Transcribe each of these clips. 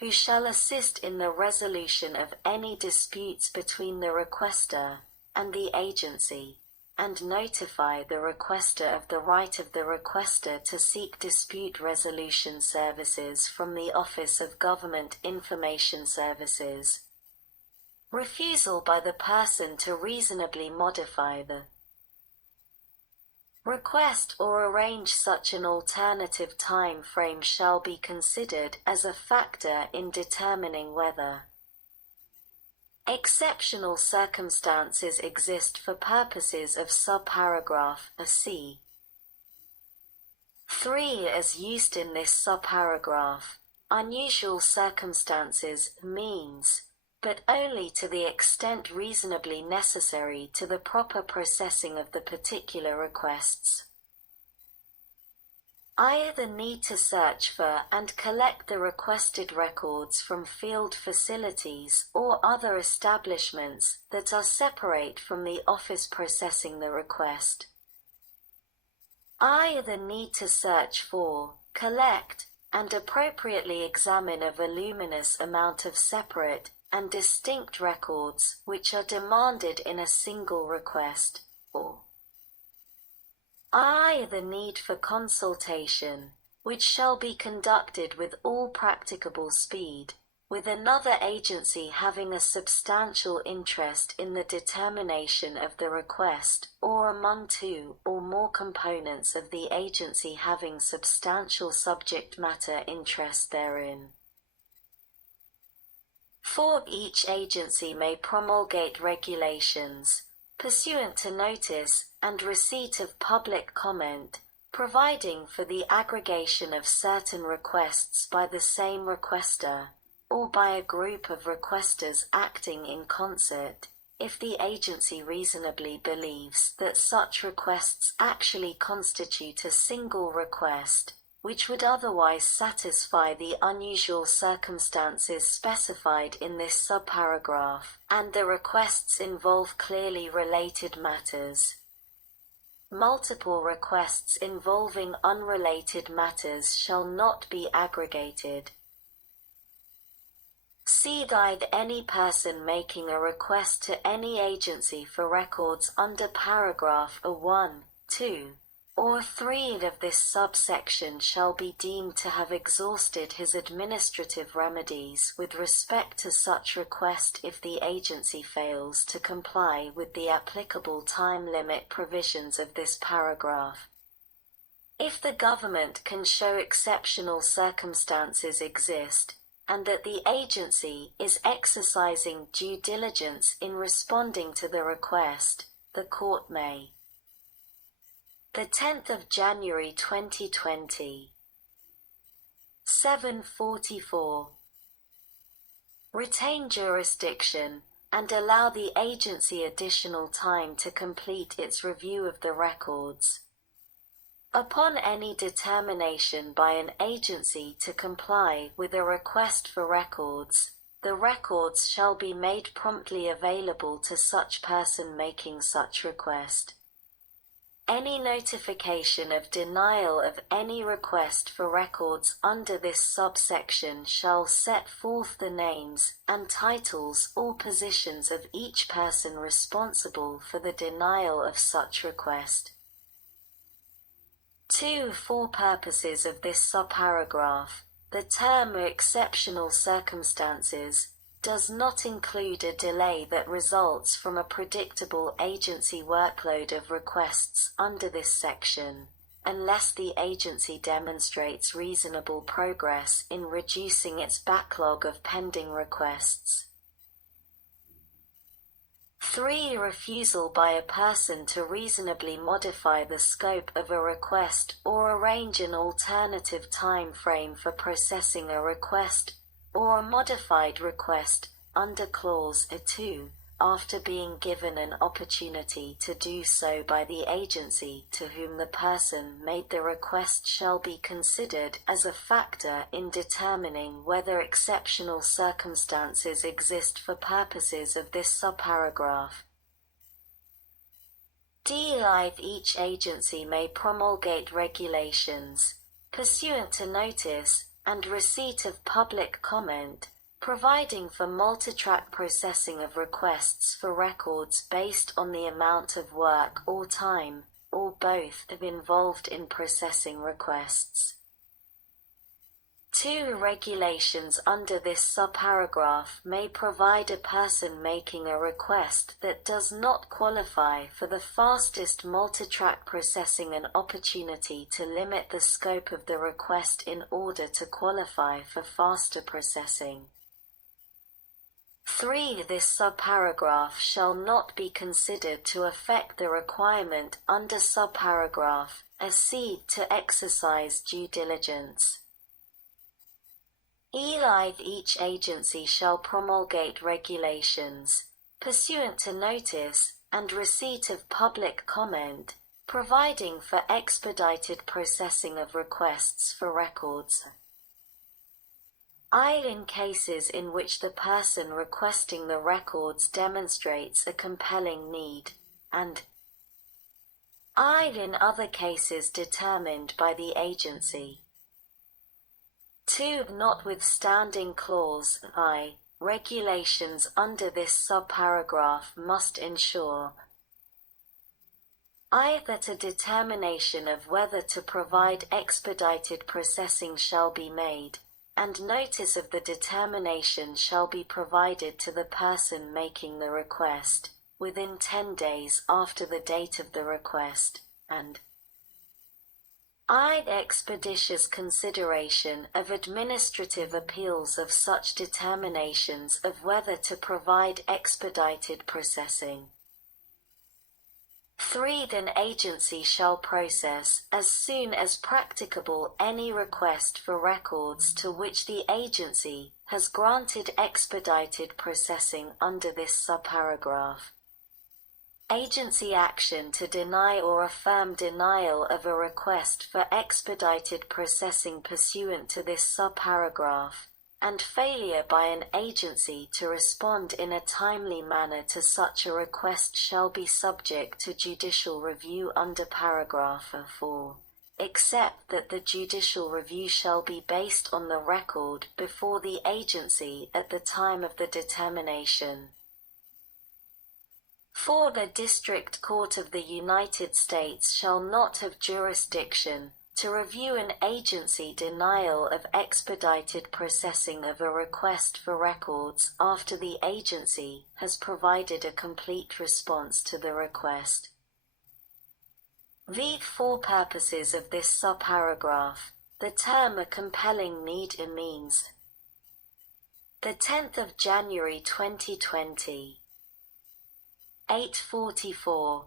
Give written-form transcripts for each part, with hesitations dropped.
who shall assist in the resolution of any disputes between the requester and the agency, and notify the requester of the right of the requester to seek dispute resolution services from the Office of Government Information Services. Refusal by the person to reasonably modify the request or arrange such an alternative time frame shall be considered as a factor in determining whether exceptional circumstances exist for purposes of subparagraph C. 3 as used in this subparagraph. Unusual circumstances means, but only to the extent reasonably necessary to the proper processing of the particular requests. The need to search for and collect the requested records from field facilities or other establishments that are separate from the office processing the request. The need to search for, collect, and appropriately examine a voluminous amount of separate and distinct records which are demanded in a single request, or the need for consultation, which shall be conducted with all practicable speed, with another agency having a substantial interest in the determination of the request, or among two or more components of the agency having substantial subject matter interest therein. 4. Each agency may promulgate regulations, pursuant to notice and receipt of public comment, providing for the aggregation of certain requests by the same requester, or by a group of requesters acting in concert, if the agency reasonably believes that such requests actually constitute a single request, which would otherwise satisfy the unusual circumstances specified in this subparagraph, and the requests involve clearly related matters. Multiple requests involving unrelated matters shall not be aggregated. C-Guide. Any person making a request to any agency for records under paragraph 1, 2, or 3 of this subsection shall be deemed to have exhausted his administrative remedies with respect to such request if the agency fails to comply with the applicable time limit provisions of this paragraph. If the government can show exceptional circumstances exist, and that the agency is exercising due diligence in responding to the request, the court may. The 10th of January 2020. 7:44. Retain jurisdiction, and allow the agency additional time to complete its review of the records. Upon any determination by an agency to comply with a request for records, the records shall be made promptly available to such person making such request. Any notification of denial of any request for records under this subsection shall set forth the names and titles or positions of each person responsible for the denial of such request. 2. For purposes of this subparagraph, the term exceptional circumstances does not include a delay that results from a predictable agency workload of requests under this section, unless the agency demonstrates reasonable progress in reducing its backlog of pending requests. 3. Refusal by a person to reasonably modify the scope of a request or arrange an alternative time frame for processing a request or a modified request under clause 2, after being given an opportunity to do so by the agency to whom the person made the request shall be considered as a factor in determining whether exceptional circumstances exist for purposes of this subparagraph. D-Live. Each agency may promulgate regulations, pursuant to notice and receipt of public comment, providing for multi-track processing of requests for records based on the amount of work or time, or both, involved in processing requests. 2. Regulations under this subparagraph may provide a person making a request that does not qualify for the fastest multi-track processing an opportunity to limit the scope of the request in order to qualify for faster processing. 3. This subparagraph shall not be considered to affect the requirement under subparagraph C to exercise due diligence. Each agency shall promulgate regulations, pursuant to notice and receipt of public comment, providing for expedited processing of requests for records. In cases in which the person requesting the records demonstrates a compelling need, and in other cases determined by the agency. 2. Notwithstanding clause I, regulations under this subparagraph must ensure that a determination of whether to provide expedited processing shall be made, and notice of the determination shall be provided to the person making the request, within 10 days after the date of the request, and expeditious consideration of administrative appeals of such determinations of whether to provide expedited processing. 3. An agency shall process, as soon as practicable, any request for records to which the agency has granted expedited processing under this subparagraph. Agency action to deny or affirm denial of a request for expedited processing pursuant to this subparagraph, and failure by an agency to respond in a timely manner to such a request shall be subject to judicial review under paragraph 4, except that the judicial review shall be based on the record before the agency at the time of the determination. 4. The District Court of the United States shall not have jurisdiction to review an agency denial of expedited processing of a request for records after the agency has provided a complete response to the request. For purposes of this subparagraph, the term a compelling need means the 10th of January 2020. 844.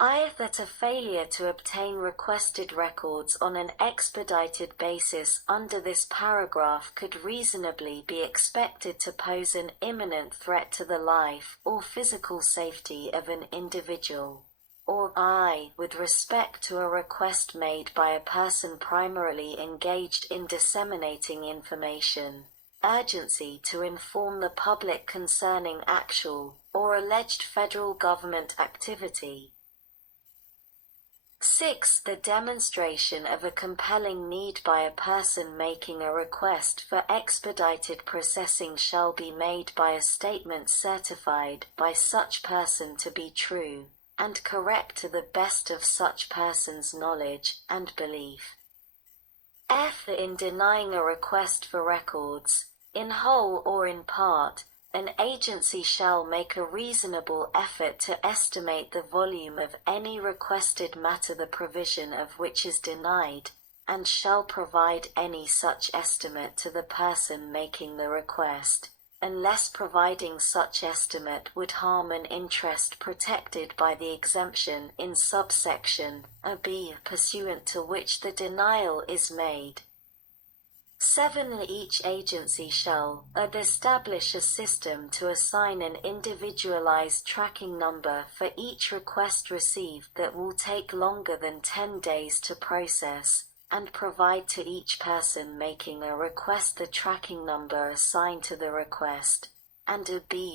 That a failure to obtain requested records on an expedited basis under this paragraph could reasonably be expected to pose an imminent threat to the life or physical safety of an individual, or with respect to a request made by a person primarily engaged in disseminating information, urgency to inform the public concerning actual or alleged federal government activity. 6. The demonstration of a compelling need by a person making a request for expedited processing shall be made by a statement certified by such person to be true and correct to the best of such person's knowledge and belief. In denying a request for records, in whole or in part, an agency shall make a reasonable effort to estimate the volume of any requested matter the provision of which is denied, and shall provide any such estimate to the person making the request, unless providing such estimate would harm an interest protected by the exemption in subsection B pursuant to which the denial is made. 7. Each agency shall establish a system to assign an individualized tracking number for each request received that will take longer than 10 days to process, and provide to each person making a request the tracking number assigned to the request, and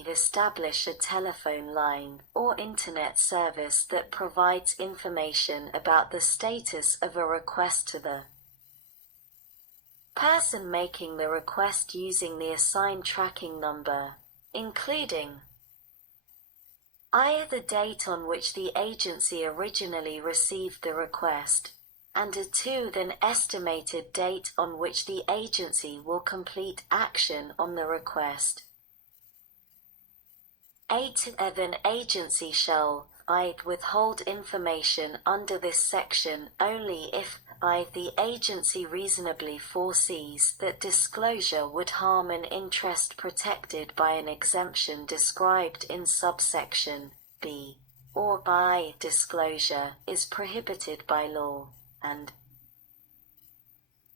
establish a telephone line or internet service that provides information about the status of a request to the person making the request using the assigned tracking number, including I. the date on which the agency originally received the request, and 2. the estimated date on which the agency will complete action on the request. 8. An agency shall withhold information under this section only if the agency reasonably foresees that disclosure would harm an interest protected by an exemption described in subsection B, or disclosure is prohibited by law, and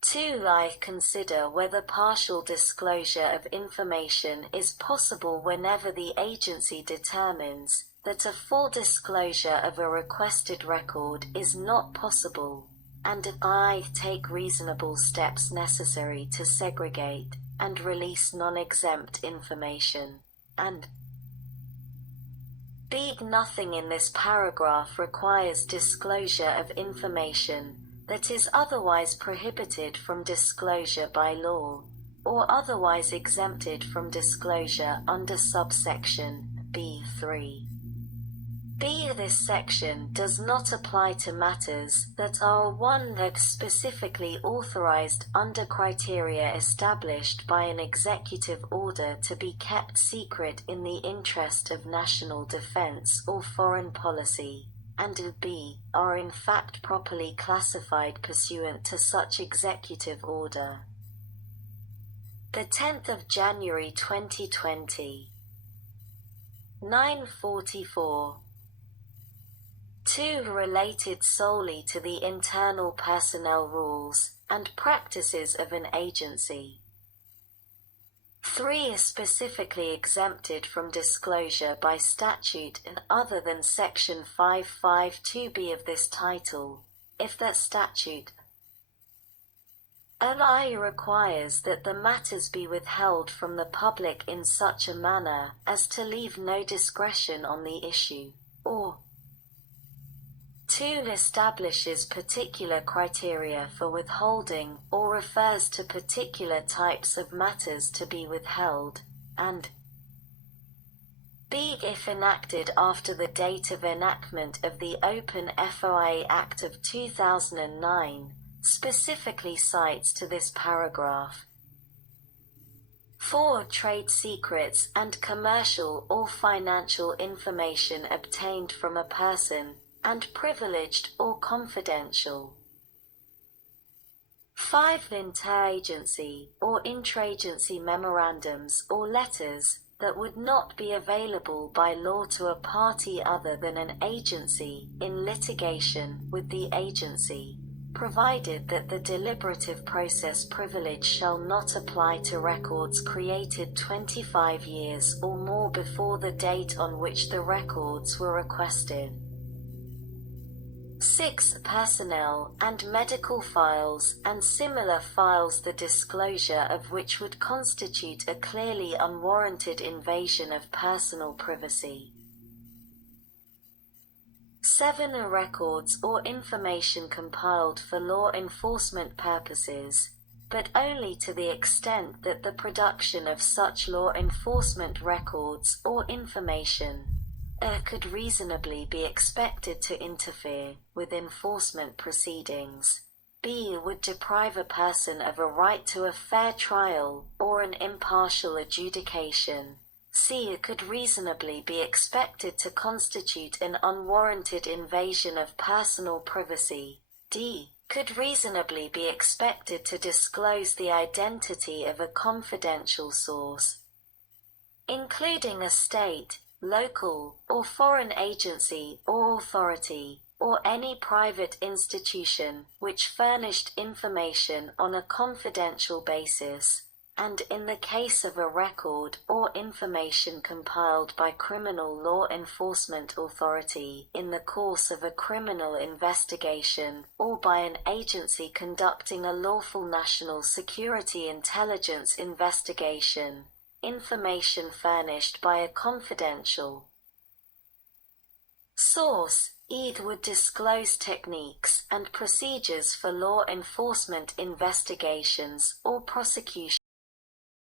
2. Consider whether partial disclosure of information is possible whenever the agency determines that a full disclosure of a requested record is not possible, and take reasonable steps necessary to segregate and release non-exempt information, and B. Nothing in this paragraph requires disclosure of information that is otherwise prohibited from disclosure by law, or otherwise exempted from disclosure under subsection B3. B. This section does not apply to matters that are 1. Specifically authorized under criteria established by an executive order to be kept secret in the interest of national defense or foreign policy, and B. are in fact properly classified pursuant to such executive order. 10th of January 2020. 9:44. 2. Related solely to the internal personnel rules and practices of an agency. 3. Is specifically exempted from disclosure by statute and other than Section 552B of this title, if that statute requires that the matters be withheld from the public in such a manner as to leave no discretion on the issue, or 2. Establishes particular criteria for withholding or refers to particular types of matters to be withheld, and B. If enacted after the date of enactment of the Open FOIA Act of 2009, specifically cites to this paragraph. 4. Trade secrets and commercial or financial information obtained from a person, and privileged or confidential. 5. Interagency or intra-agency memorandums or letters that would not be available by law to a party other than an agency in litigation with the agency, provided that the deliberative process privilege shall not apply to records created 25 years or more before the date on which the records were requested. 6. Personnel and medical files and similar files, the disclosure of which would constitute a clearly unwarranted invasion of personal privacy. 7. Records or information compiled for law enforcement purposes, but only to the extent that the production of such law enforcement records or information could reasonably be expected to interfere with enforcement proceedings. B. Would deprive a person of a right to a fair trial or an impartial adjudication. C. Could reasonably be expected to constitute an unwarranted invasion of personal privacy. D. Could reasonably be expected to disclose the identity of a confidential source, including a state, local, or foreign agency or authority, or any private institution which furnished information on a confidential basis, and in the case of a record or information compiled by criminal law enforcement authority in the course of a criminal investigation or by an agency conducting a lawful national security intelligence investigation, information furnished by a confidential source EID would disclose techniques and procedures for law enforcement investigations or prosecution.